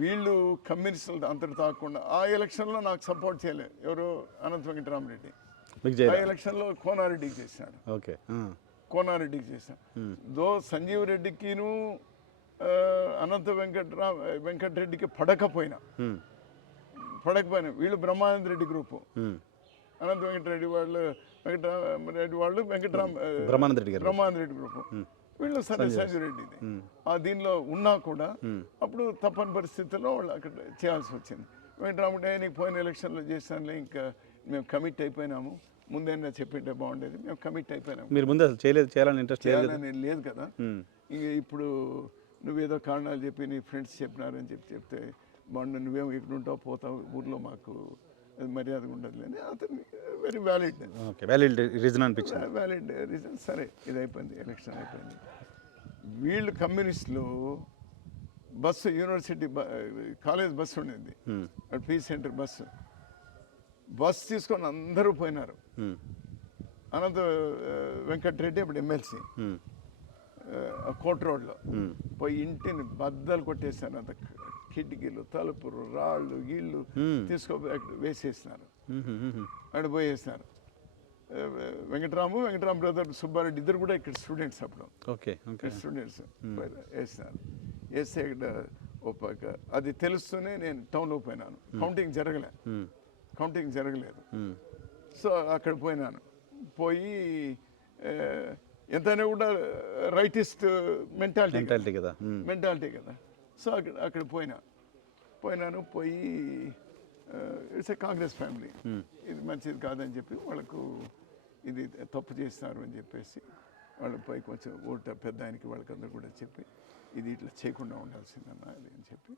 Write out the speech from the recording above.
వీళ్ళు కమ్యూనిస్టులు అంతటి తాకుండా ఆ ఎలక్షన్లో నాకు సపోర్ట్ చేయలేదు ఎవరు అనంత వెంకటరామరెడ్డి. ఆ ఎలక్షన్లో కోనారెడ్డికి చేశాడు. ఓకే, కోనారెడ్డికి చేశాను. సంజీవ్ రెడ్డికిను అనంత వెంకటరెడ్డికి పడకపోయినా వీళ్ళు బ్రహ్మానంద రెడ్డి గ్రూపు, అనంత వెంకటరెడ్డి వాళ్ళు బ్రహ్మానంద రెడ్డి గ్రూపు, వీళ్ళు సంజీవ్ రెడ్డిది. ఆ దీనిలో ఉన్నా కూడా అప్పుడు తప్పని పరిస్థితుల్లో వాళ్ళు అక్కడ చేయాల్సి వచ్చింది. వెంకటరామరెడ్డి నీకు పోయిన ఎలక్షన్లో చేశానులే, ఇంకా మేము కమిట్ అయిపోయినాము, ముందైనా చెప్పింటే బాగుండేది, మేము కమిట్ అయిపోయినాము. మీరు ముందు అసలు చేయాలని ఇంట్రెస్ట్ లేదు కదా. ఇంక ఇప్పుడు నువ్వేదో కారణాలు చెప్పి నీ ఫ్రెండ్స్ చెప్పినారని చెప్తే బాగుండు, నువ్వేమో ఇక్కడ ఉంటావు పోతావు, ఊర్లో మాకు మర్యాదగా ఉండదు అని అతను వెరీ వ్యాలిడ్ రీజన్ అనిపించింది. Valid reason. సరే, ఇది అయిపోయింది, ఎలక్షన్ అయిపోయింది. వీళ్ళు కమ్యూనిస్టులు బస్సు యూనివర్సిటీ కాలేజ్ బస్సు ఉండింది, పీ సెంటర్ బస్సు తీసుకొని అందరూ పోయినారు. అనంత వెంకటరెడ్డి అప్పుడు ఎమ్మెల్సీ కోట్ రోడ్లో పోయి ఇంటిని బద్దలు కొట్టేశారు. అంత కిటికీలు, తలుపులు, రాళ్ళు, గీళ్ళు తీసుకొని వేసేసినారు, అక్కడ పోయేసినారు. వెంకటరామ బ్రదర్ సుబ్బారెడ్డి ఇద్దరు కూడా ఇక్కడ స్టూడెంట్స్ అప్పుడు. స్టూడెంట్స్ వేసినారు. వేస్తే ఇక్కడ ఒప్పాక అది తెలుస్తూనే నేను టౌన్లో పోయినాను. కౌంటింగ్ జరగలేదు. సో అక్కడ పోయినాను. పోయి ఎంతైనా కూడా రైటిస్ట్ మెంటాలిటీ కదా. సో అక్కడ పోయినాను. పోయి ఇట్స్ ఏ కాంగ్రెస్ ఫ్యామిలీ, ఇది మంచిది కాదని చెప్పి వాళ్ళకు ఇది తప్పు చేస్తారు అని చెప్పేసి వాళ్ళు పోయి కొంచెం ఓట పెద్ద ఆయనకి వాళ్ళకందరూ కూడా చెప్పి ఇది ఇట్లా చేయకుండా ఉండాల్సిందన్నా అది అని చెప్పి